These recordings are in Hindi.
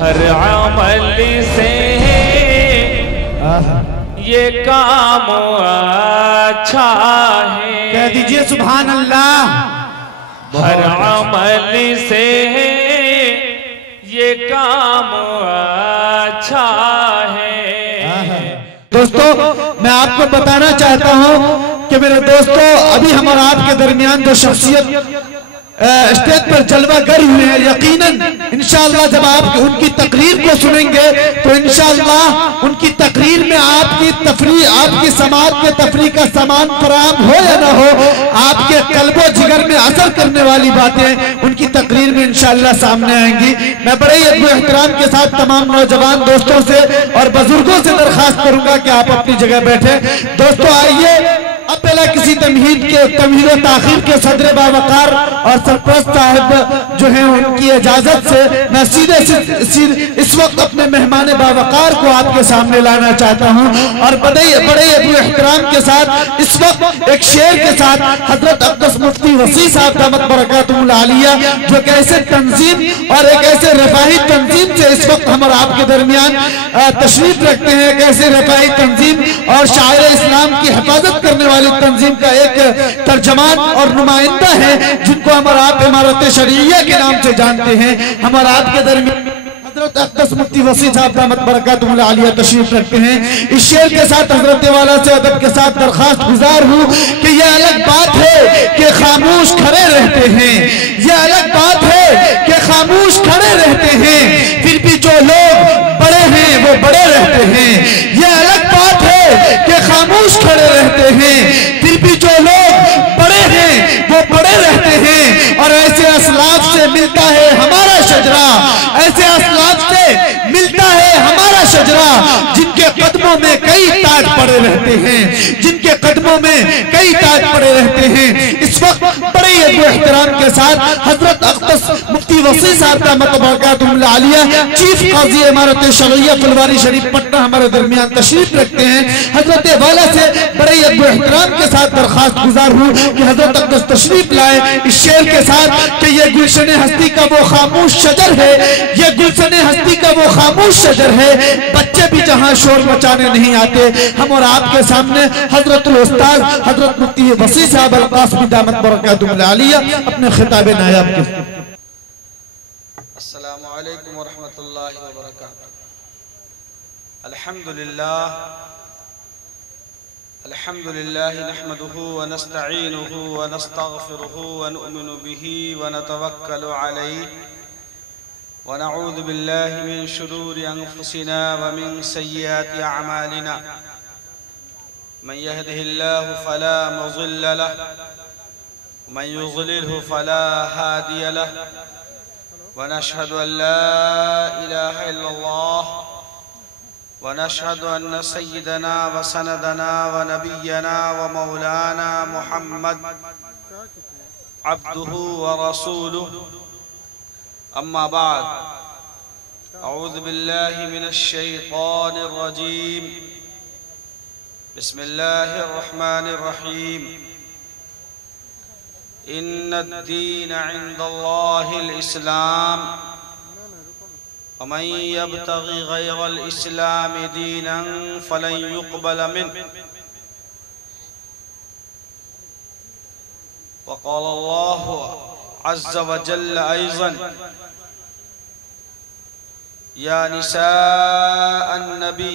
हर अमल से ये काम अच्छा है। कह दीजिए सुभान अल्लाह। हर अमल से ये काम अच्छा है। दोस्तों मैं आपको बताना चाहता हूं कि मेरे दोस्तों अभी हम और आपके दरमियान जो शख्सियत स्टेज पर जलवागर हुए हैं, यकीनन इंशाअल्लाह जब आप उनकी तकरीर को सुनेंगे तो इंशाअल्लाह उनकी तकरीर में आपकी तफरीह, आपकी समाज के तफरीह का सामान फराहम हो या ना हो, आपके कल्बो जिगर में असर करने वाली बातें उनकी तकरीर में इंशाअल्लाह सामने आएंगी। मैं बड़े ही अदब एहतराम के साथ तमाम नौजवान दोस्तों से और बुजुर्गों से दरखास्त करूंगा कि आप अपनी जगह बैठे। दोस्तों आइए अब पहला किसी तमहीद ताखीर के सदर बावकार और सरपरस्त साहब जो हैं उनकी इजाजत से मैं सीधे इस वक्त अपने मेहमान बावकार को आपके सामने लाना चाहता हूं और बड़े एहतराम के साथ इस वक्त एक शेर के साथ हजरत अब्दुस मुफ्ती वसी साहब दामत बरकातुहुल आलिया जो कैसे तंजीम और एक ऐसे रफाही तंजीम से इस वक्त हम और आपके दरमियान तशरीफ रखते हैं, कैसे रफाही तंजीम और शायर इस्लाम की हिफाजत करने वाली तंजीम का एक तर्जमान और नुमाइंदा है जिनको हम और आप इमारत शरीय्या के नाम से जानते हैं। हम और आपके दरमियान हजरत अब्दुस मुफ्ती वसी साहब दामत बरकातुहुल आलिया तशरीफ रखते हैं। इस शेर के साथ हजरत वाला से अदब के साथ दरखास्त गुजार हूँ कि यह अलग बात है कि खामोश खड़े रहते हैं, यह अलग बात है कि खामोश खड़े रहते हैं, फिर भी जो लोग बड़े हैं वो बड़े रहते हैं। यह अलग बात है कि खामोश खड़े रहते हैं, फिर भी जो लोग बड़े हैं वो बड़े रहते हैं। और ऐसे असलाफ से मिलता है हमारा शजरा, ऐसे असलाफ से मिलता है हमारा शजरा जिनके कदमों में कई ताज पड़े रहते हैं, जिनके कदमों में कई ताज पड़े रहते हैं। इस वक्त बड़े एहतराम के साथ हजरत अब्दुस मुफ्ती वसी साहब दामत बरकातुहुल आलिया चीफ काजी इमारत शरीय्या फुलवारी शरीफ पटना हमारे दरमियान तशरीफ रखते हैं। हजरत वाला से बड़े एहतराम के साथ दरखास्त गुजार हूँ कि हजरत अब्दुस तशरीफ लाए इस शेर के साथ कि ये गुलशन हस्ती का वो खामोश शजर है, ये गुलशन हस्ती का वो खामोश शजर है, बच्चे भी जहां शोर मचाने नहीं आते। हम और आपके सामने हजरतुल उस्ताद हजरत मुफ्ती वसी साहब अल कासमी दामत बरकातुहुल आलिया अपने खिताब नायाब के। अस्सलामु अलैकुम व रहमतुल्लाहि व बरकातुहू। अल्हम्दुलिल्लाह नहमदुहु व नस्तईनुहु व नस्तगफिरुहु व नु'मिनु बिही व नतवक्कलु अलैहि व नऊज़ु बिल्लाहि मिन शुरूरि अनफुसिना व मिन सय्यिआति अअमालिना। मन यहदिहिल्लाहु फला मुज़िल्ल लहु व मन युज़लिलहु फला हादिय लहु व नशहदु अन ला इलाहा इल्लल्लाह व नशहदु अन्न सय्यिदना व सनदना व नबिय्यना व मौलाना मुहम्मद अब्दुहु व रसूलुहु। अम्मा बाद, अऊज़ु बिल्लाहि मिनश शैतानिर रजीम। बिस्मिल्लाहिर रहमानिर रहीम। इन्नद-दीन इंदल्लाहिल इस्लाम वमन यब्तगि गैरल इस्लामि दीनन फलन युक़बल मिन्हु वक़ाल अल्लाहु अज़्ज़ व जल्ल अयज़न या निसाअन नबी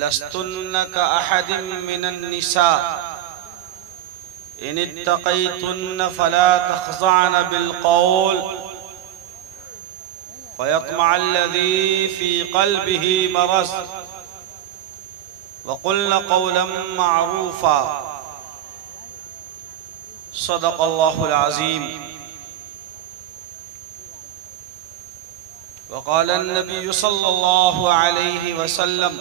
लस्तुन्न कअहदिम मिनन निसा इन इत्तक़ैतुन्न फला तख़ज़अन बिलक़ौल फ़यत्मअल्लज़ी फ़ी क़ल्बिही मरज़ वक़ुल्न क़ौलन मअरूफ़ा। सदक़ल्लाहुल अज़ीम। वक़ाल अन्नबी सल्लल्लाहु अलैहि वसल्लम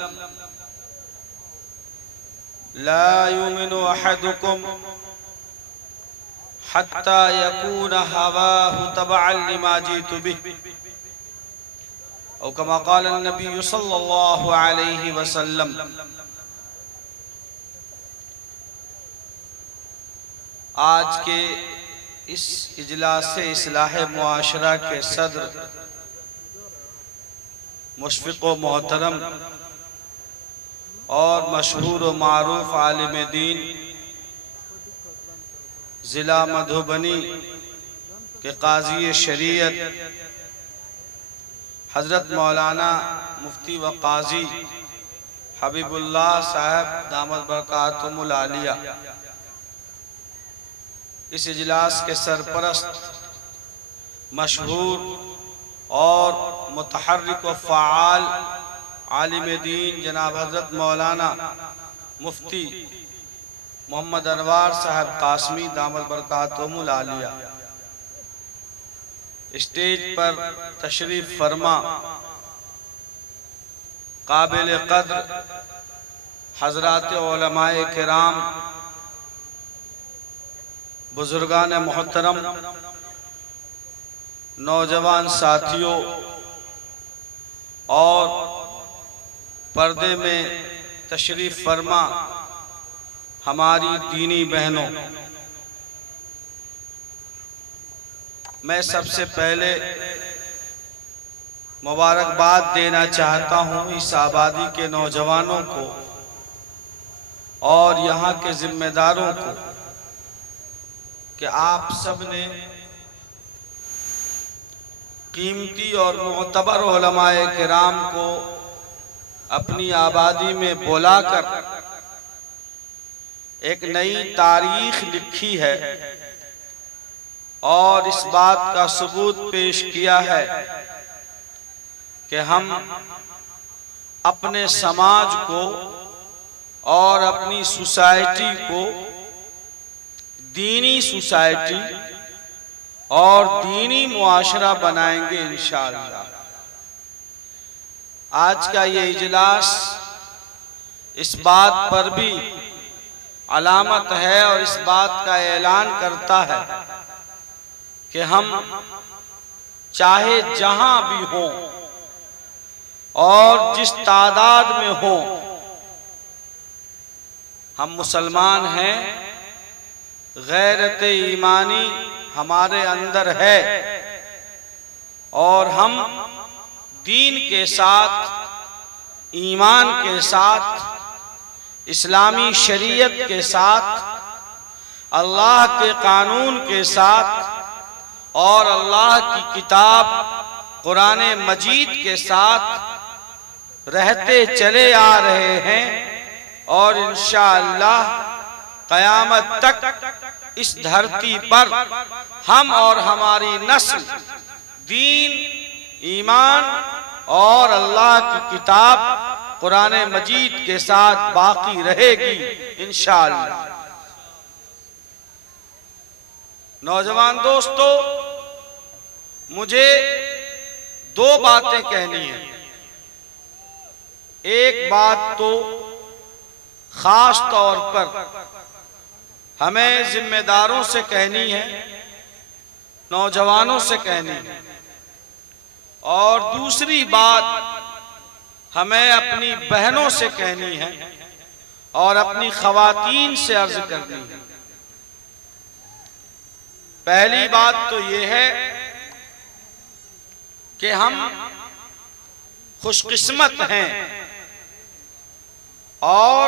ला युमिनु अहदुकुम हत्ता यकून हवाहु तबअन लिमा जीतु बिहि औ कमा क़ाल अन्नबी सल्लल्लाहु अलैहि वसल्लम। आज के इस इजलास से इस्लाह मुआशरा के सदर मुशफ़िक़ व मोहतरम और मशहूर व मारूफ आलिम दीन ज़िला मधुबनी के काज़ी शरीयत हज़रत मौलाना मुफ्ती व काज़ी हबीबुल्लाह साहब दामद बरकातुहुल आलिया इस इजलास के सरपरस्त मशहूर और मुतहर्रिक व फ़आल आलिम दीन जनाब हज़रत मौलाना मुफ्ती मोहम्मद अनवार साहब कासमी दामद बरकातुहुल आलिया स्टेज पर तशरीफ फरमा काबिल क़द्र हज़रात उलमाए किराम, बुजुर्गान मोहतरम, नौजवान साथियों और पर्दे में तशरीफ फरमा हमारी दीनी बहनों, मैं सबसे पहले मुबारकबाद देना चाहता हूँ इस आबादी के नौजवानों को और यहाँ के जिम्मेदारों को कि आप सब ने कीमती और मोतबर उलमाए किराम को अपनी आबादी में बुलाकर एक नई तारीख लिखी है और इस बात का सबूत पेश किया है कि हम अपने समाज को और अपनी सोसाइटी को दीनी सोसाइटी और दीनी मुआशरा बनाएंगे इंशाअल्लाह। आज का ये इजलास इस बात पर भी अलामत है और इस बात का ऐलान करता है कि हम चाहे जहां भी हों और जिस तादाद में हों, हम मुसलमान हैं, गैरत ईमानी हमारे अंदर है और हम दीन के साथ, ईमान के साथ, इस्लामी शरीयत के साथ, अल्लाह के कानून के साथ और अल्लाह की किताब कुरान मजीद के साथ रहते चले आ रहे हैं और इंशाअल्लाह क़यामत तक इस धरती पर हम और हमारी नस्ल दीन, ईमान और अल्लाह की किताब कुरान मजीद के साथ बाकी रहेगी इंशाअल्लाह। नौजवान दोस्तों, मुझे दो बातें कहनी है। एक बात तो खास तौर पर हमें जिम्मेदारों से कहनी है, नौजवानों से कहनी है, और दूसरी बात हमें अपनी बहनों से कहनी है और अपनी ख़वातीन से अर्ज करनी है। पहली बात तो ये है कि हम खुशकिस्मत हैं और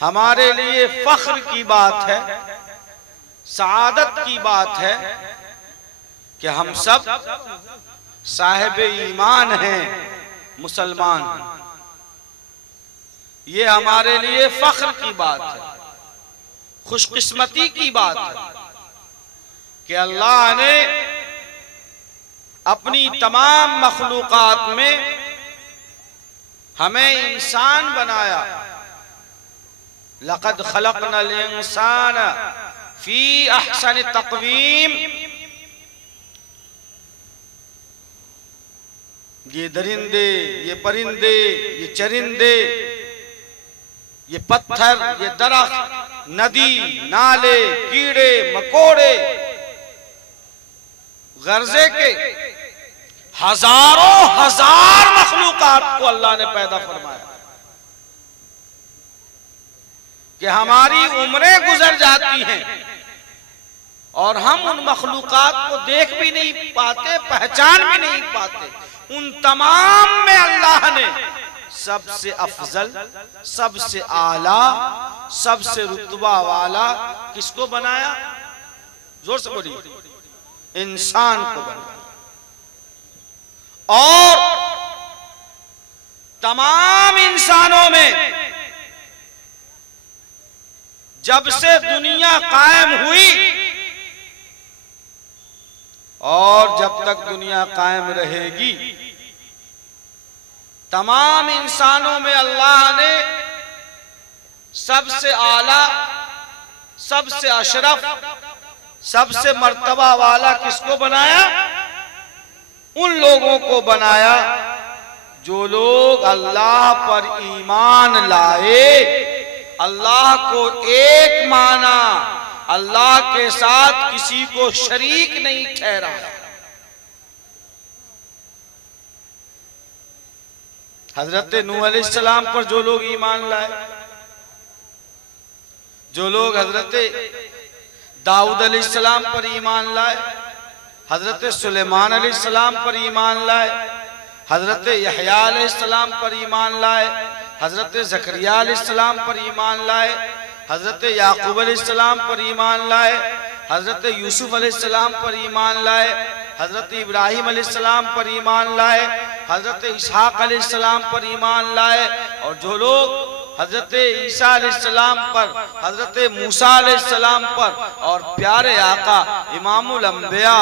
हमारे लिए फख्र की बात है, सआदत की बात है कि हम सब साहिब ईमान हैं, मुसलमान हैं। ये हमारे लिए फख्र की बात है, खुशकिस्मती की बात है कि अल्लाह ने अपनी तमाम मखलूकात में हमें इंसान बनाया। लक़द खलक़नल इंसान फी अहसन तक़वीम। ये दरिंदे, ये परिंदे, ये चरिंदे, ये पत्थर, ये दरख्त, नदी, नाले, कीड़े मकोड़े, गर्जे के हजारों हजार मखलूकात को अल्लाह ने पैदा फरमाया कि हमारी उम्रें गुजर जाती हैं और हम उन मखलूकात को देख भी नहीं पाते, पहचान भी नहीं पाते। उन तमाम में अल्लाह ने सबसे अफजल, सबसे आला, सबसे रुतबा वाला किसको बनाया? जोर से बोलिए, इंसान को बनाया। और तमाम इंसानों में जब से दुनिया कायम हुई और जब तक दुनिया कायम रहेगी, तमाम इंसानों में अल्लाह ने सबसे आला, सबसे अशरफ, सबसे मर्तबा वाला किसको बनाया? उन लोगों को बनाया जो लोग अल्लाह पर ईमान लाए, अल्लाह को एक माना, अल्लाह के साथ किसी को शरीक नहीं ठहराया। हजरत नूह अलैहिस्सलाम पर जो लोग ईमान लाए, जो लोग हजरत दाऊद अलैहिस्सलाम पर ईमान लाए, हजरत सुलेमान अलैहिस्सलाम पर ईमान लाए, हजरत यहया अलैहिस्सलाम पर ईमान लाए, हजरत जकरिया अलैहिस्सलाम पर ईमान लाए, हजरत याकूब अलैहिस्सलाम पर ईमान लाए, हजरत यूसुफ अलैहिस्सलाम पर ईमान लाए, हजरत इब्राहिम अलैहिस्सलाम पर ईमान लाए, हजरत इसहाक अलैहिस्सलाम पर ईमान लाए, और जो लोग हजरत ईसा अलैहिस्सलाम पर, हजरत मूसा अलैहिस्सलाम पर, और प्यारे आका इमामुल अंबिया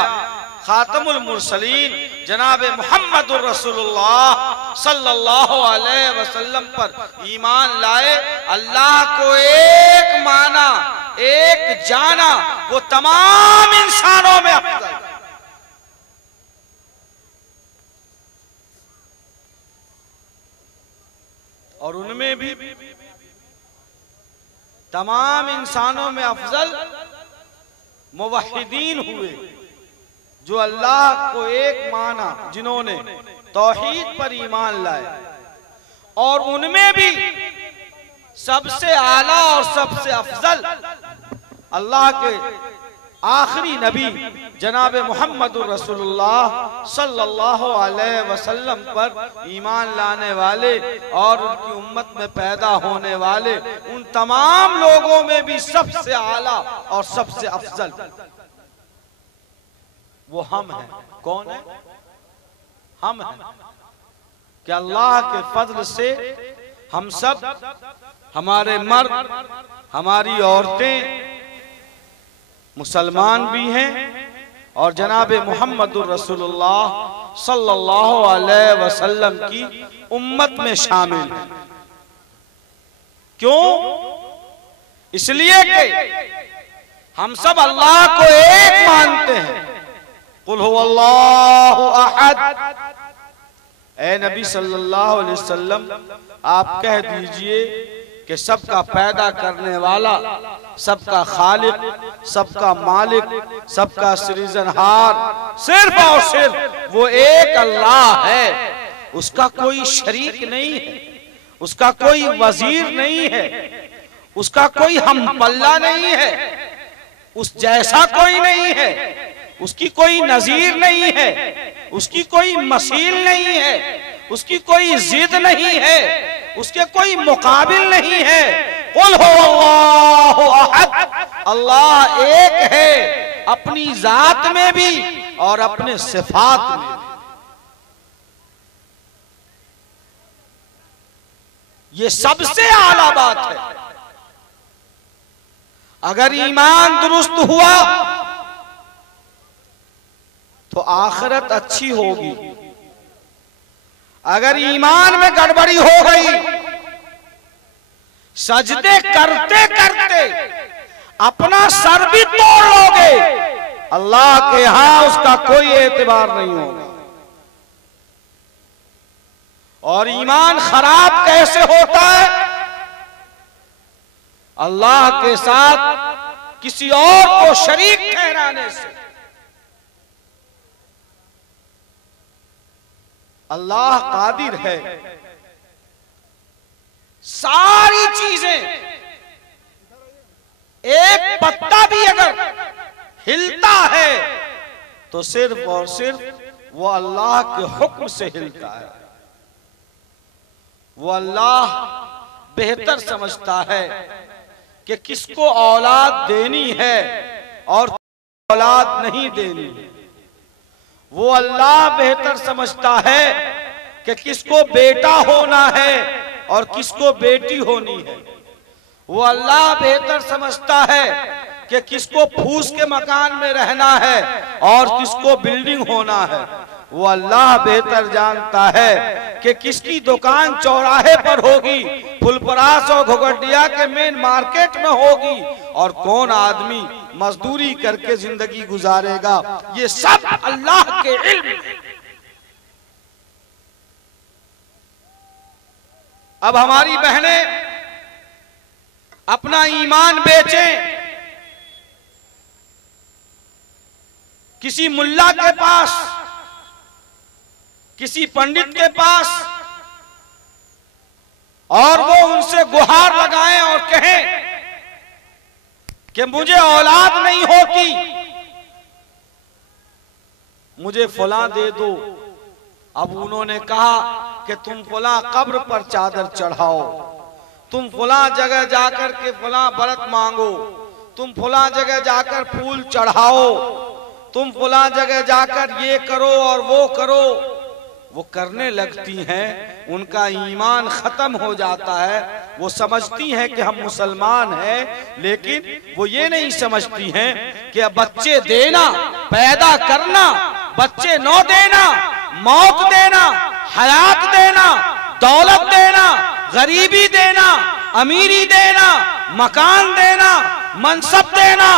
खातमुल मुरसलीन जनाब मुहम्मदुर रसूलुल्लाह सल्लल्लाहु अलैहि वसल्लम पर ईमान लाए, अल्लाह को एक माना, एक जाना, वो तमाम इंसानों में अफजल। और उनमें भी तमाम इंसानों में अफजल मुवहिदीन हुए, जो अल्लाह को एक माना, जिन्होंने तौहीद पर ईमान लाए। और उनमें भी सबसे आला और सबसे अफजल अल्लाह के आखिरी नबी जनाब मुहम्मदुर रसूलुल्लाह सल्लल्लाहु अलैहि वसल्लम पर ईमान लाने वाले और उनकी उम्मत में पैदा होने वाले उन तमाम लोगों में भी सबसे आला और सबसे अफजल वो हम हैं। कौन है? हम हैं कि अल्लाह के फजल से हम सब, हमारे मर्द, हमारी औरतें मुसलमान भी हैं और जनाब मुहम्मदुर रसूलुल्लाह सल्लल्लाहु अलैहि वसल्लम की उम्मत में शामिल हैं। क्यों? इसलिए कि हम सब अल्लाह को एक मानते हैं। कुल हुवल्लाहु अहद। ए नबी सल्लल्लाहु अलैहि वसल्लम, आप कह दीजिए कि सबका पैदा करने वाला, सबका खालिक, सबका मालिक, सबका सृजनहार सिर्फ और सिर्फ वो एक अल्लाह है। उसका कोई शरीक नहीं है, उसका कोई वजीर नहीं है, उसका कोई हम पल्ला नहीं है, उस जैसा कोई नहीं है, उसकी कोई नजीर नहीं है, उसकी कोई मसील नहीं है, उसकी कोई जिद नहीं है, उसके कोई मुकाबिल नहीं है। कुल हुवल्लाहु अहद। अल्लाह एक है अपनी जात में भी और अपने सिफात में भी। ये सबसे आला बात है। अगर ईमान दुरुस्त हुआ तो आखिरत अच्छी होगी। अगर ईमान में गड़बड़ी हो गई, सजदे करते करते अपना सर भी तोड़ लोगे, अल्लाह के यहां उसका कोई एतबार नहीं होगा। और ईमान खराब कैसे होता है? अल्लाह के साथ किसी और को शरीक ठहराने से। अल्लाह कादिर है सारी चीजें, एक पत्ता भी अगर हिलता है तो सिर्फ और सिर्फ वो अल्लाह के हुक्म से हिलता है। वो अल्लाह बेहतर समझता है कि किसको औलाद देनी है और औलाद नहीं देनी है। वो अल्लाह बेहतर समझता है कि किसको बेटा होना है और किसको बेटी होनी है। वो अल्लाह बेहतर समझता है कि किसको फूस के मकान में रहना है और किसको बिल्डिंग होना है। वो अल्लाह बेहतर जानता है कि किसकी दुकान चौराहे पर होगी, फुलपरास और घोघटिया के मेन मार्केट में होगी, और कौन आदमी मजदूरी करके जिंदगी गुजारेगा। ये सब अल्लाह के इल्म में। अब हमारी बहनें अपना ईमान बेचें किसी मुल्ला के पास, किसी पंडित के पास, और वो उनसे गुहार लगाएं और कहें कि मुझे औलाद नहीं होती, मुझे फलां दे दो। अब उन्होंने कहा कि तुम फलां कब्र पर चादर चढ़ाओ, तुम फलां जगह जाकर के फलां बरत मांगो, तुम फलां जगह जाकर फूल चढ़ाओ, तुम फलां जगह जाकर ये करो और वो करो। वो करने लगती हैं, उनका ईमान खत्म हो जाता है। वो समझती हैं कि हम मुसलमान हैं, लेकिन वो ये नहीं समझती हैं कि बच्चे देना, पैदा करना, बच्चे न देना, मौत देना, हयात देना, दौलत देना, गरीबी देना, अमीरी देना, मकान देना, मनसब देना,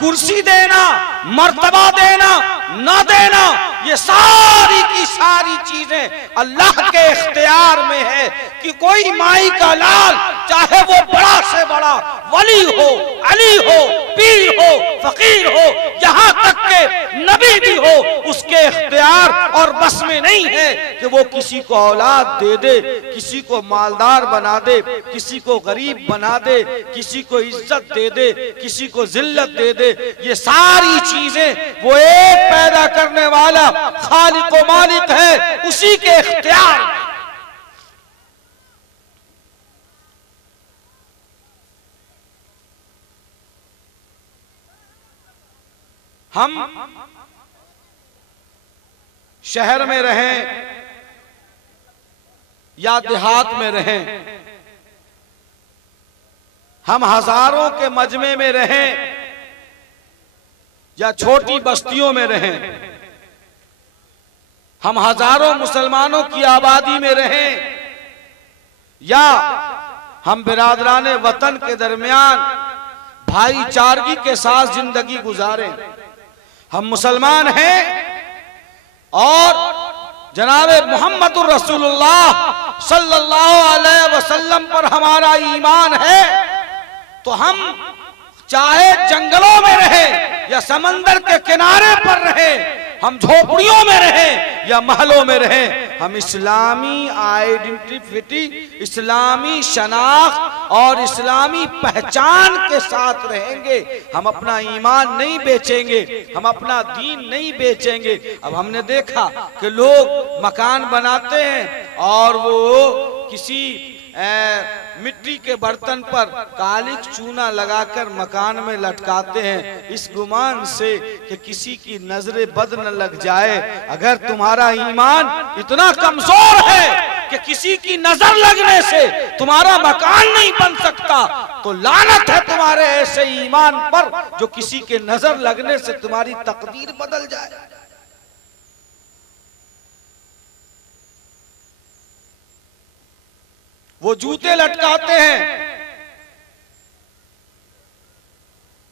कुर्सी देना, मर्तबा देना, न देना, ये सारी की सारी चीजें अल्लाह के इख्तियार में है कि कोई माई का लाल, चाहे वो बड़ा से बड़ा वली हो, अली हो, पीर हो, फकीर हो, यहाँ तक के नबी भी हो, उसके इख्तियार और बस में नहीं है कि वो किसी को औलाद दे दे, किसी को मालदार बना दे, किसी को गरीब बना दे, किसी को इज्जत दे दे, किसी को जिल्लत दे दे। ये सारी चीजें वो एक पैदा करने वाला खालिक व मालिक है, उसी के इख्तियार में। हम शहर में रहें या देहात में रहें, हम हजारों के मजमे में रहें या छोटी बस्तियों में रहें, हम हजारों मुसलमानों की आबादी में रहें या हम बिरादराने वतन के दरमियान भाईचारगी के साथ जिंदगी गुजारें, हम मुसलमान हैं और जनाबे मुहम्मदुर रसूलुल्लाह सल्लल्लाहु अलैहि वसल्लम पर हमारा ईमान है, तो हम चाहे जंगलों में रहें या समंदर के किनारे पर रहें, हम झोपड़ियों में रहें या महलों में रहें, हम इस्लामी आइडेंटिटी, इस्लामी शनाख्त और इस्लामी पहचान के साथ रहेंगे। हम अपना ईमान नहीं बेचेंगे, हम अपना दीन नहीं बेचेंगे। अब हमने देखा कि लोग मकान बनाते हैं और वो किसी मिट्टी के बर्तन पर कालिक चूना लगाकर मकान में लटकाते हैं, इस गुमान से कि किसी की नजरे बद न लग जाए। अगर तुम्हारा ईमान इतना कमजोर है कि किसी की नजर लगने से तुम्हारा मकान नहीं बन सकता, तो लानत है तुम्हारे ऐसे ईमान पर जो किसी के नजर लगने से तुम्हारी तकदीर बदल जाए। वो जूते लटकाते हैं,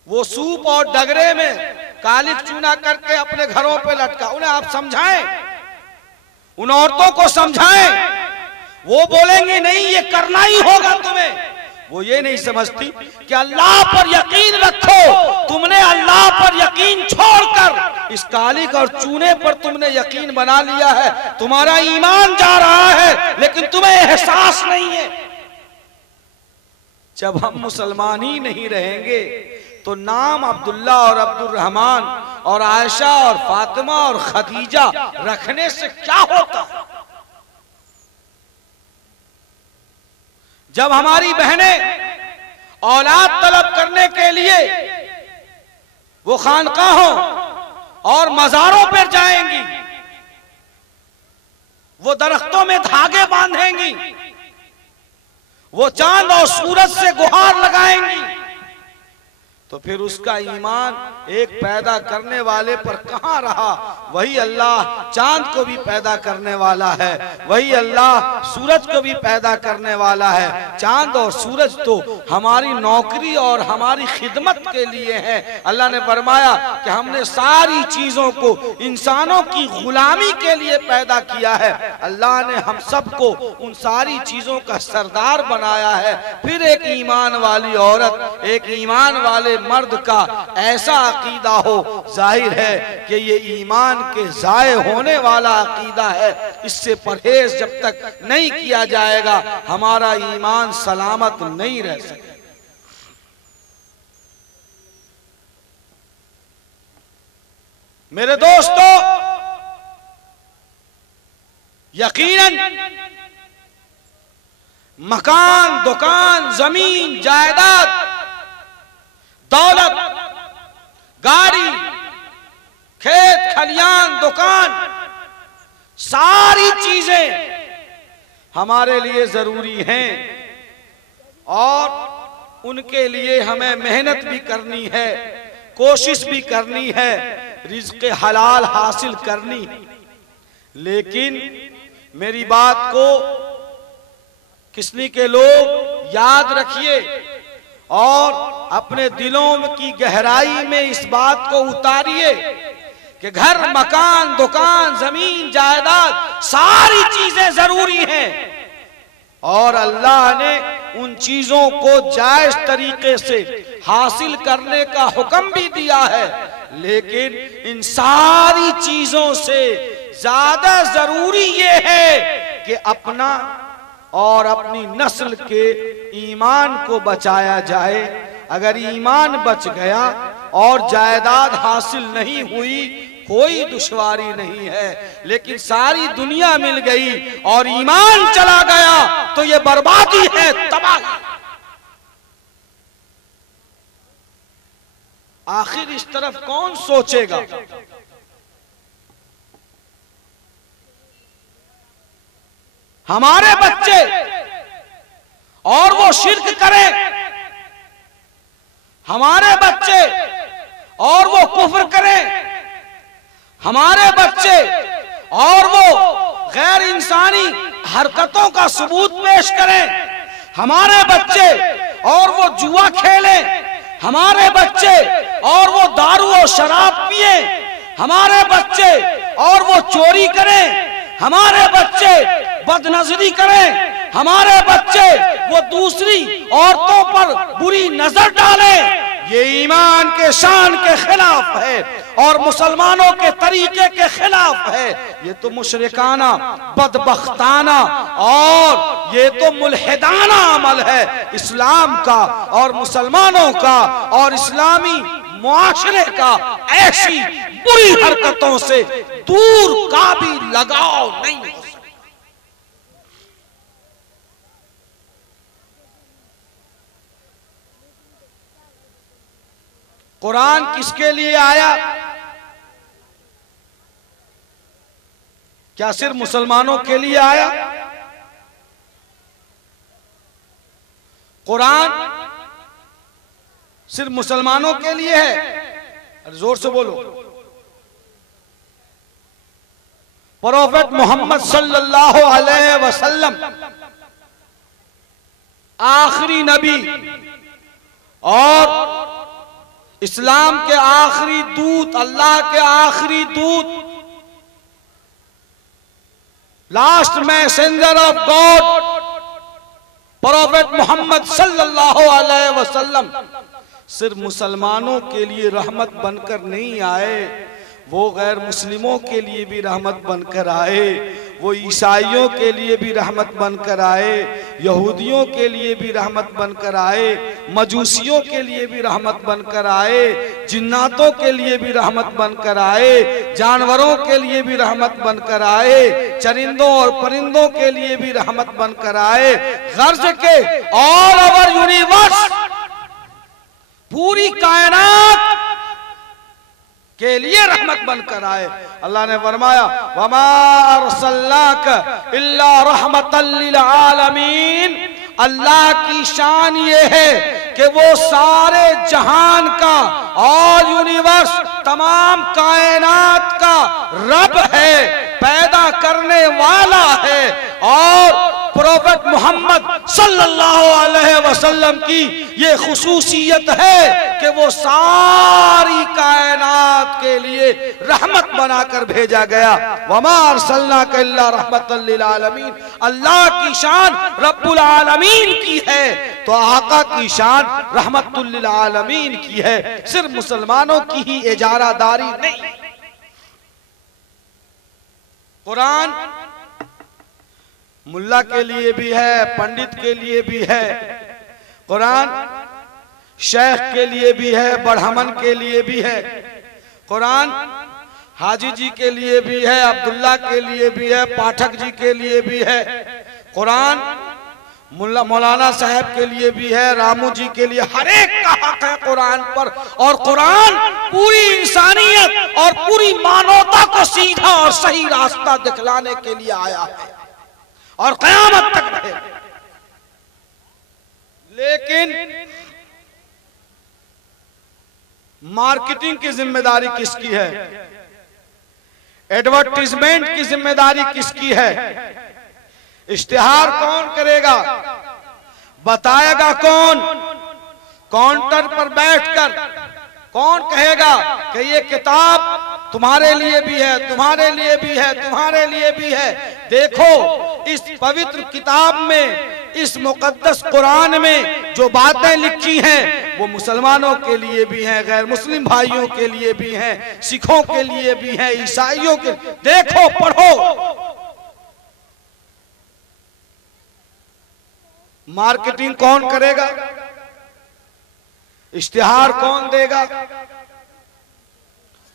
वो सूप और डगरे में कालिक चूना करके अपने घरों पे लटका। उन्हें आप समझाएं, उन औरतों को समझाएं। वो बोलेंगे नहीं ये करना ही होगा तुम्हें। वो ये नहीं समझती कि अल्लाह पर यकीन रखो। तुमने अल्लाह पर यकीन छोड़कर इस कालिक और चूने पर तुमने यकीन बना लिया है। तुम्हारा ईमान जा रहा है लेकिन तुम्हें एहसास नहीं है। जब हम मुसलमान ही नहीं रहेंगे तो नाम अब्दुल्ला और अब्दुल रहमान और आयशा और फातिमा और खदीजा रखने से क्या होता? जब हमारी बहनें औलाद तलब करने के लिए वो खानकाहों और मज़ारों पर जाएंगी, वो दरख्तों में धागे बांधेंगी, वो चांद और सूरज से गुहार लगाएंगी, तो फिर उसका ईमान एक पैदा करने वाले पर कहां रहा? वही अल्लाह चांद को भी पैदा करने वाला है, वही अल्लाह सूरज को भी पैदा करने वाला है। चांद और सूरज तो हमारी नौकरी और हमारी खिदमत के लिए है। अल्लाह ने फरमाया कि हमने सारी चीजों को इंसानों की गुलामी के लिए पैदा किया है। अल्लाह ने हम सबको उन सारी चीजों का सरदार बनाया है। फिर एक ईमान वाली औरत, एक ईमान वाले मर्द का ऐसा अकीदा हो, जाहिर है कि ये ईमान के जाये होने वाला अकीदा है। इससे परहेज जब तक नहीं किया जाएगा हमारा ईमान सलामत नहीं रह सकेगा। मेरे दोस्तों, यकीनन मकान, दुकान, जमीन, जायदाद, दौलत, गाड़ी, खेत खलियान, दुकान, सारी चीजें हमारे लिए जरूरी हैं और उनके लिए हमें मेहनत भी करनी है, कोशिश भी करनी है, रिज़्क़ हलाल हासिल करनी। लेकिन मेरी बात को किस्नी के लोग याद रखिए और अपने दिलों की गहराई में इस बात को उतारिए कि घर, मकान, दुकान, जमीन, जायदाद, सारी चीजें जरूरी हैं और अल्लाह ने उन चीजों को जायज तरीके से हासिल करने का हुक्म भी दिया है। लेकिन इन सारी चीजों से ज्यादा जरूरी ये है कि अपना और अपनी नस्ल के ईमान को बचाया जाए। अगर ईमान बच गया और जायदाद हासिल नहीं हुई, कोई दुश्वारी नहीं है। लेकिन सारी दुनिया मिल गई और ईमान चला गया तो ये बर्बादी है, तबाही। आखिर इस तरफ कौन सोचेगा? हमारे बच्चे और वो शिर्क करें, हमारे बच्चे और वो कुफ्र करें, हमारे बच्चे और वो गैर इंसानी हरकतों का सबूत पेश करें, हमारे बच्चे और वो जुआ खेलें, हमारे बच्चे और वो दारू और शराब पिए, हमारे बच्चे और वो चोरी करें, हमारे बच्चे बदनजरी करें, हमारे बच्चे वो दूसरी औरतों पर बुरी नजर डालें। ये ईमान के शान के खिलाफ है और मुसलमानों के तरीके के खिलाफ है। ये तो मुशरिकाना, बदबख्ताना और ये तो मुल्हिदाना अमल है इस्लाम का और मुसलमानों का और इस्लामी मुआशरे का। ऐसी बुरी हरकतों से दूर का भी लगाव नहीं हो सकता। कुरान किसके लिए आया? क्या सिर्फ मुसलमानों के लिए आया? कुरान सिर्फ मुसलमानों के लिए है? अरे जोर से बोलो। प्रोफेट मोहम्मद सल्लल्लाहु अलैहि वसल्लम आखिरी नबी और इस्लाम के आखिरी दूत, अल्लाह के आखिरी दूत, last messenger of God prophet Muhammad सल्लल्लाहु अलैहि वसल्लम सिर्फ मुसलमानों के लिए रहमत बनकर नहीं आए, वो गैर मुस्लिमों के लिए भी रहमत बनकर आए। वो ईसाइयों के लिए भी रहमत बनकर आए, यहूदियों के लिए भी रहमत बनकर आए, मजूसियों के लिए भी रहमत बनकर आए, जिन्नातों के लिए भी रहमत बनकर आए, जानवरों के लिए भी रहमत बनकर आए, चरिंदों और परिंदों के लिए भी रहमत बनकर आए। गर्ज के ऑल ओवर यूनिवर्स, पूरी कायनात के लिए रहमत बनकर आए। अल्लाह ने फरमाया वमा अरसलनाक इल्ला रहमतल लिल आलमीन। अल्लाह की शान ये है कि वो सारे जहान का, ऑल यूनिवर्स, तमाम कायनात का रब है, पैदा करने वाला है। और प्रोफेट मोहम्मद सल्लल्लाहु अलैहि वसल्लम की ये खुसूसियत है कि वो सारी कायनात के लिए रहमत बनाकर भेजा गया। वमा अरसलनाका इल्ला रहमतल लिल आलमीन। अल्लाह की शान रब्बुल आलमीन की है तो आका की शान रहमतुल लिल आलमीन की है, सिर्फ मुसलमानों की ही इजारादारी नहीं। कुरान मुल्ला के लिए भी है, पंडित के लिए भी है, कुरान शेख के लिए भी है, बढ़मन के लिए भी है, कुरान हाजी जी के लिए भी है, अब्दुल्ला के लिए भी है, पाठक जी के लिए भी है, कुरान मौलाना साहब के लिए भी है, रामू जी के लिए, हर एक का हक है कुरान पर। और कुरान पूरी इंसानियत और पूरी मानवता को सीधा और सही रास्ता दिखलाने के लिए आया है और क़यामत तक रहे। लेकिन मार्केटिंग की जिम्मेदारी किसकी है? एडवर्टीजमेंट की जिम्मेदारी किसकी है? इश्तिहार कौन करेगा? बताएगा कौन? काउंटर पर बैठकर कौन कहेगा कि ये किताब तुम्हारे लिए भी है, तुम्हारे लिए भी है, तुम्हारे लिए भी है? देखो, इस पवित्र किताब में, इस मुकद्दस कुरान में जो बातें लिखी हैं वो मुसलमानों के लिए भी हैं, गैर मुस्लिम भाइयों के लिए भी हैं, सिखों के लिए भी हैं, ईसाइयों के। देखो, पढ़ो। मार्केटिंग कौन करेगा? इश्तिहार कौन देगा?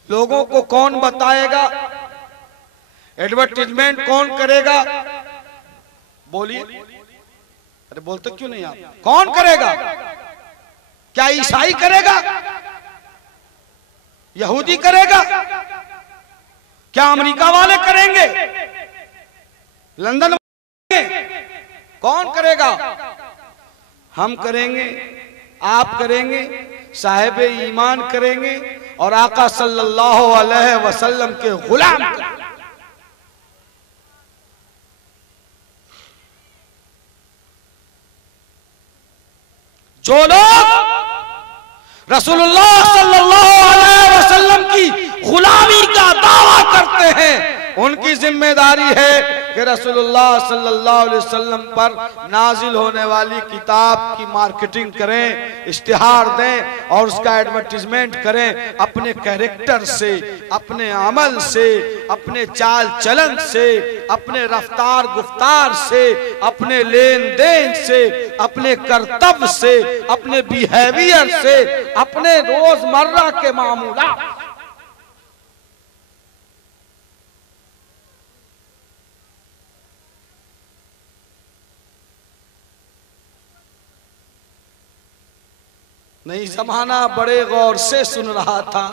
लोगों को कौन बताएगा? एडवर्टीजमेंट कौन करेगा? बोलिए। अरे बोलते क्यों नहीं आप? कौन करेगा? क्या ईसाई करेगा? यहूदी करेगा? क्या अमेरिका वाले करेंगे? लंदन वाले? कौन करेगा? हम करेंगे, आप करेंगे, साहिब ईमान करेंगे और आका सल्लल्लाहु अलैहि वसल्लम के गुलाम करेंगे। जो लोग रसूलुल्लाह सल्लल्लाहु अलैहि वसल्लम की गुलामी का दावा करते हैं उनकी जिम्मेदारी है कि रसूलुल्लाह सल्लल्लाहु अलैहि वसल्लम पर नाजिल होने वाली किताब की मार्केटिंग करें, इश्तिहार दें और उसका एडवर्टीजमेंट करें अपने कैरेक्टर से, अपने अमल से, अपने चाल चलन से, अपने रफ्तार गुफ्तार से, अपने लेन देन से, अपने कर्तव्य से, अपने बिहेवियर से, अपने रोजमर्रा के मामूलात। नहीं जमाना बड़े गौर से सुन रहा था,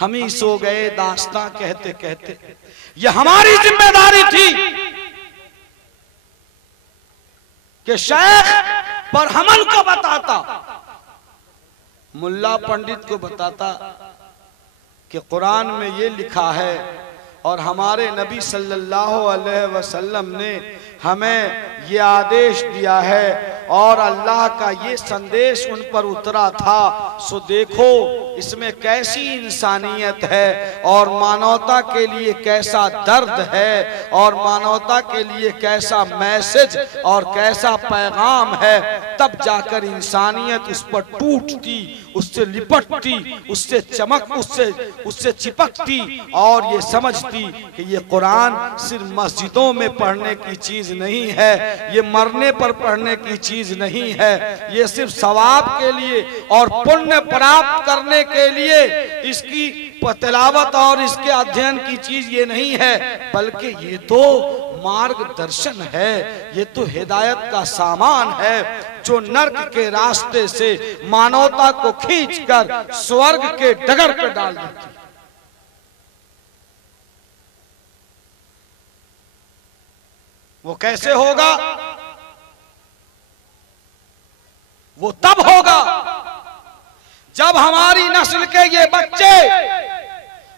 हम ही सो गए दास्तां कहते कहते। यह हमारी जिम्मेदारी थी कि शेख पर हमन को बताता, मुल्ला पंडित को बताता कि कुरान में ये लिखा है और हमारे नबी सल्लल्लाहु अलैहि वसल्लम ने हमें ये आदेश दिया है और अल्लाह का ये संदेश उन पर उतरा था। सो देखो इसमें कैसी इंसानियत है और मानवता के लिए कैसा दर्द है और मानवता के लिए कैसा मैसेज और कैसा पैगाम है। तब जाकर इंसानियत उस पर टूटती, उससे लिपटती, उससे चिपकती और ये समझती कि ये कुरान सिर्फ मस्जिदों में पढ़ने की चीज नहीं है, ये मरने पर पढ़ने की चीज नहीं है, ये सिर्फ सवाब के लिए और पुण्य प्राप्त करने के लिए इसकी तिलावत और इसके अध्ययन की चीज ये नहीं है, बल्कि ये तो मार्गदर्शन है, ये तो हिदायत का सामान है जो नर्क के रास्ते से मानवता को खींचकर स्वर्ग के डगर पर डाल देती है। वो कैसे होगा? वो तब होगा जब हमारी नस्ल के ये बच्चे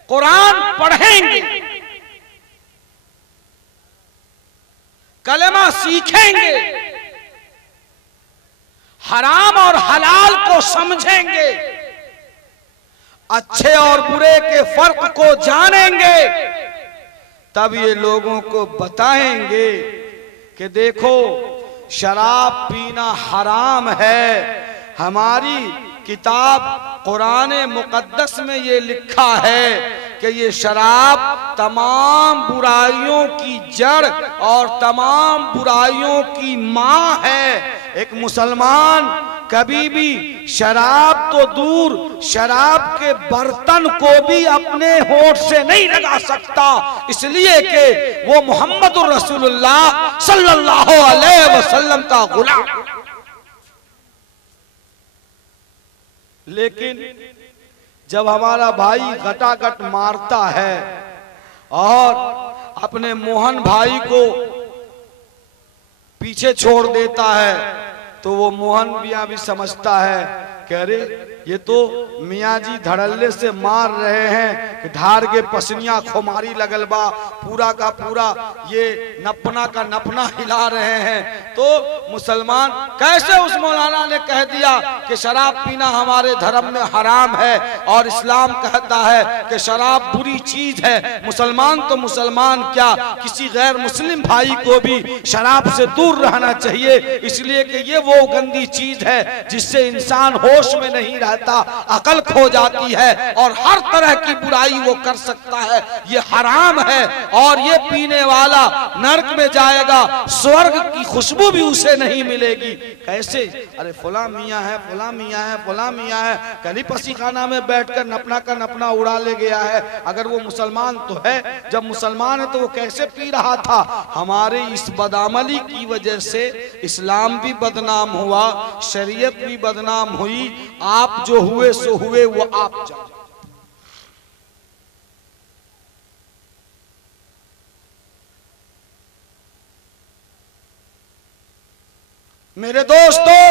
कुरान पढ़ेंगे, कलमा सीखेंगे, हराम और हलाल को समझेंगे, अच्छे और बुरे के फर्क को जानेंगे, तब ये लोगों को बताएंगे कि देखो शराब पीना हराम है। हमारी किताब कुरान मुकद्दस में ये लिखा है कि ये शराब तमाम बुराइयों की जड़ और तमाम बुराइयों की मां है। एक मुसलमान कभी भी शराब तो दूर, शराब के बर्तन को भी अपने होठ से नहीं लगा सकता, इसलिए कि वो मोहम्मदुर रसूलुल्लाह सल्लल्लाहु अलैहि वसल्लम का गुलाम। लेकिन जब हमारा भाई गटागट मारता है और अपने मोहन भाई को पीछे छोड़ देता है, तो वो मोहन मियाँ भी समझता है कि अरे ये तो मियाँ जी धड़ल्ले से मार रहे हैं कि ढार के पसनिया खुमारी लगल बा, पूरा का पूरा ये नपना का नपना हिला रहे हैं। तो मुसलमान कैसे उस मौलाना ने कह दिया कि शराब पीना हमारे धर्म में हराम है और इस्लाम कहता है कि शराब बुरी चीज है। मुसलमान तो मुसलमान क्या, किसी गैर मुस्लिम भाई को भी शराब से दूर रहना चाहिए, इसलिए कि ये वो गंदी चीज है जिससे इंसान होश में नहीं रहता, अकल खो जाती है और हर तरह की बुराई वो कर सकता है। ये हराम है और ये पीने वाला नरक में जाएगा, स्वर्ग की खुशबू भी उसे नहीं मिलेगी। कैसे? अरे फला मियाँ है, फला मियाँ है, फला मियाँ है, कली पसी खाना में बैठकर नपना का नपना उड़ा ले गया है। अगर वो मुसलमान तो है, जब मुसलमान है तो वो कैसे पी रहा था? हमारे इस बदअमली की वजह से इस्लाम भी बदनाम हुआ, शरीयत भी बदनाम हुई। आप जो हुए सो हुए, वो आप जाओ। मेरे दोस्तों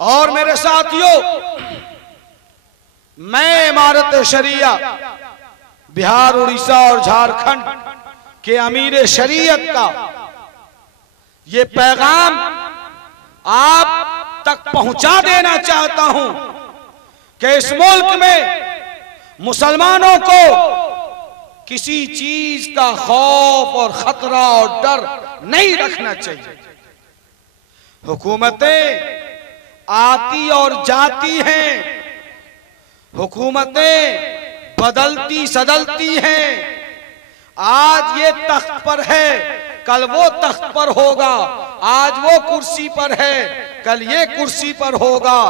और मेरे साथियों, मैं इमारत शरिया बिहार, उड़ीसा और झारखंड के अमीर शरीयत का ये पैगाम आप तक पहुंचा देना चाहता हूं कि इस मुल्क में मुसलमानों को किसी चीज का खौफ और खतरा और डर नहीं रखना चाहिए। हुकूमतें आती और जाती हैं, हुकूमतें बदलती सदलती हैं। आज ये तख्त पर है, कल वो तख्त पर होगा, आज वो कुर्सी पर है, कल ये कुर्सी पर होगा।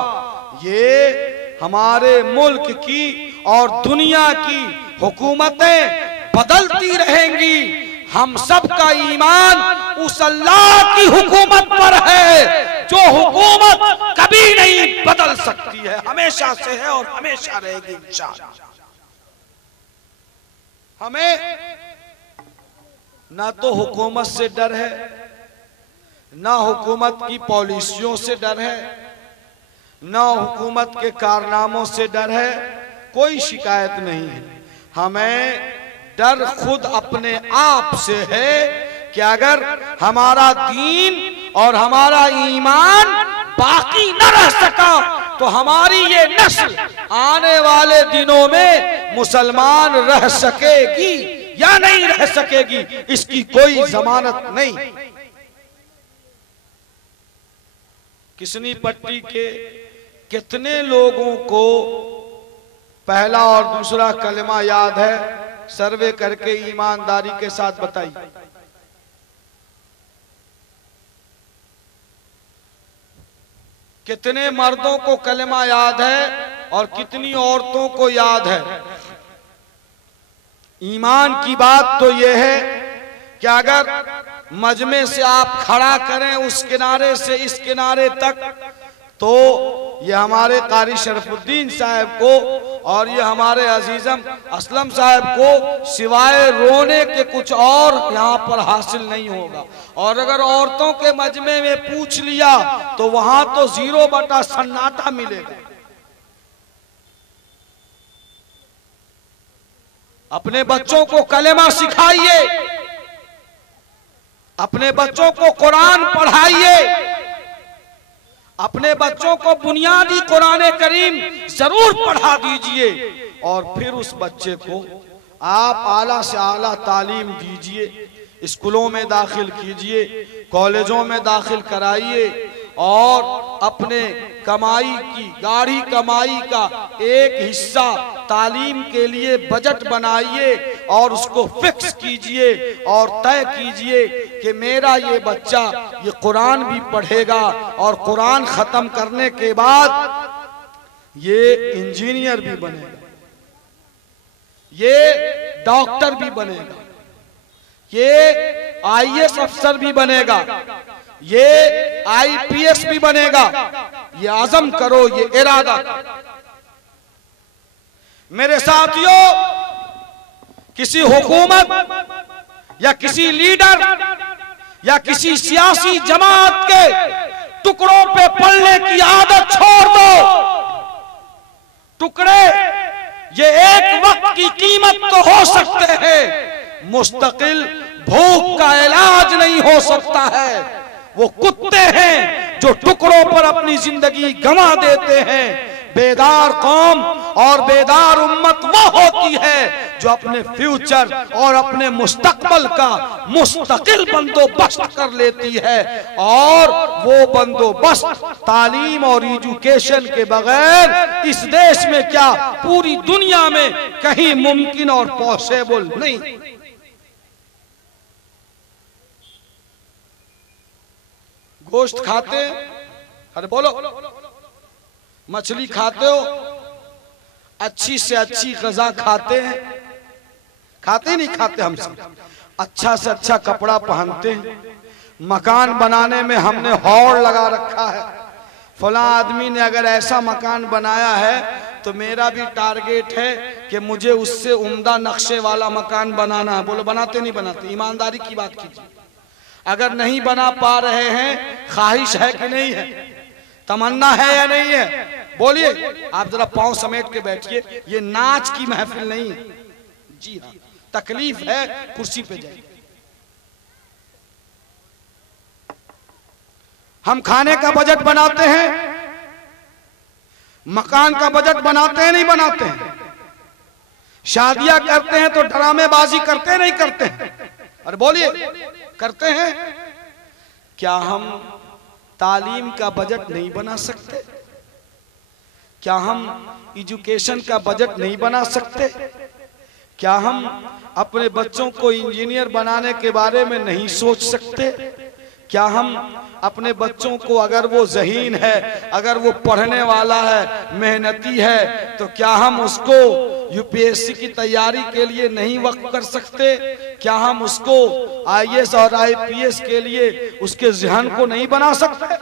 ये हमारे मुल्क की और दुनिया की हुकूमतें बदलती रहेंगी। हम सब का ईमान उस अल्लाह की हुकूमत पर है जो हुकूमत कभी नहीं बदल सकती है, हमेशा से है और हमेशा रहेगी इंशाअल्लाह। हमें ना तो हुकूमत से डर है, ना हुकूमत की पॉलिसियों से डर है, ना हुकूमत के कारनामों से डर है, कोई शिकायत नहीं है। हमें डर खुद अपने आप से है कि अगर हमारा दीन और हमारा ईमान बाकी न रह सका तो हमारी ये नस्ल आने वाले दिनों में मुसलमान रह सकेगी या नहीं रह सकेगी, इसकी कोई जमानत नहीं। किसनी पट्टी के कितने लोगों को पहला और दूसरा कलमा याद है? सर्वे करके ईमानदारी के साथ बताइए। कितने मर्दों को कलमा याद है और कितनी औरतों को याद है? ईमान की बात तो यह है कि अगर मजमे से आप खड़ा करें उस किनारे से इस किनारे तक, तो ये हमारे कारी शरफुद्दीन साहब को और ये हमारे अजीजम असलम साहब को सिवाय रोने के कुछ और यहाँ पर हासिल नहीं होगा। और अगर औरतों के मजमे में पूछ लिया तो वहां तो 0 सन्नाटा मिलेगा। अपने बच्चों को कलेमा सिखाइए, अपने बच्चों को कुरान पढ़ाइए, अपने बच्चों को बुनियादी कुरान करीम जरूर पढ़ा दीजिए और फिर उस बच्चे को आप आला से आला तालीम दीजिए, स्कूलों में दाखिल कीजिए, कॉलेजों में दाखिल कराइए और अपने कमाई की गाढ़ी कमाई का एक हिस्सा तालीम के लिए बजट बनाइए और उसको फिक्स कीजिए और तय कीजिए कि मेरा ये बच्चा ये कुरान भी पढ़ेगा और कुरान खत्म करने के बाद ये इंजीनियर भी बनेगा, ये डॉक्टर भी बनेगा, ये आईएएस अफसर भी बनेगा, ये आईपीएस भी बनेगा। ये आज़म करो, ये इरादा करो। मेरे साथियों, किसी हुकूमत या किसी लीडर या किसी सियासी जमात के टुकड़ों पे पलने की आदत छोड़ दो। टुकड़े ये एक वक्त की कीमत तो हो सकते हैं, मुस्तकिल भूख का इलाज नहीं हो सकता है। वो कुत्ते हैं जो टुकड़ों पर अपनी जिंदगी गंवा देते हैं। बेदार कौम और बेदार उम्मत वो होती है जो अपने फ्यूचर और अपने मुस्तकबल का मुस्तकिल बंदोबस्त कर लेती है, और वो बंदोबस्त तालीम और एजुकेशन के बगैर इस देश में क्या पूरी दुनिया में कहीं मुमकिन और पॉसिबल नहीं। गोश्त खाते, अरे बोलो, मछली खाते हो, अच्छी से अच्छी ग़िज़ा खाते हैं, खाते नहीं खाते हम सब, अच्छा से अच्छा कपड़ा पहनते हैं, मकान बनाने में हमने हौड़ लगा रखा है। फला आदमी ने अगर ऐसा मकान बनाया है तो मेरा भी टारगेट है कि मुझे उससे उम्दा नक्शे वाला मकान बनाना है। बोलो बनाते नहीं बनाते? ईमानदारी की बात कीजिए। अगर नहीं बना पा रहे हैं, ख्वाहिश है कि नहीं है, तमन्ना है या नहीं है? बोलिए। आप जरा पांव समेट के बैठिए, ये नाच की महफिल नहीं है। जी हाँ, तकलीफ है, कुर्सी पे जाइए। हम खाने का बजट बनाते हैं, मकान का बजट बनाते हैं नहीं बनाते हैं? शादियां करते हैं तो ड्रामेबाजी करते नहीं करते हैं? अरे बोलिए, करते हैं। क्या हम तालीम का बजट नहीं बना सकते? क्या हम एजुकेशन का बजट नहीं बना सकते? क्या हम अपने बच्चों को इंजीनियर बनाने के बारे में नहीं सोच सकते? क्या हम अपने बच्चों को, अगर वो ज़हीन है, अगर वो पढ़ने वाला है, मेहनती है, तो क्या हम उसको यूपीएससी की तैयारी के लिए नहीं वक्फ कर सकते? क्या हम उसको आईएएस और आईपीएस के लिए उसके ज़हन को नहीं बना सकते?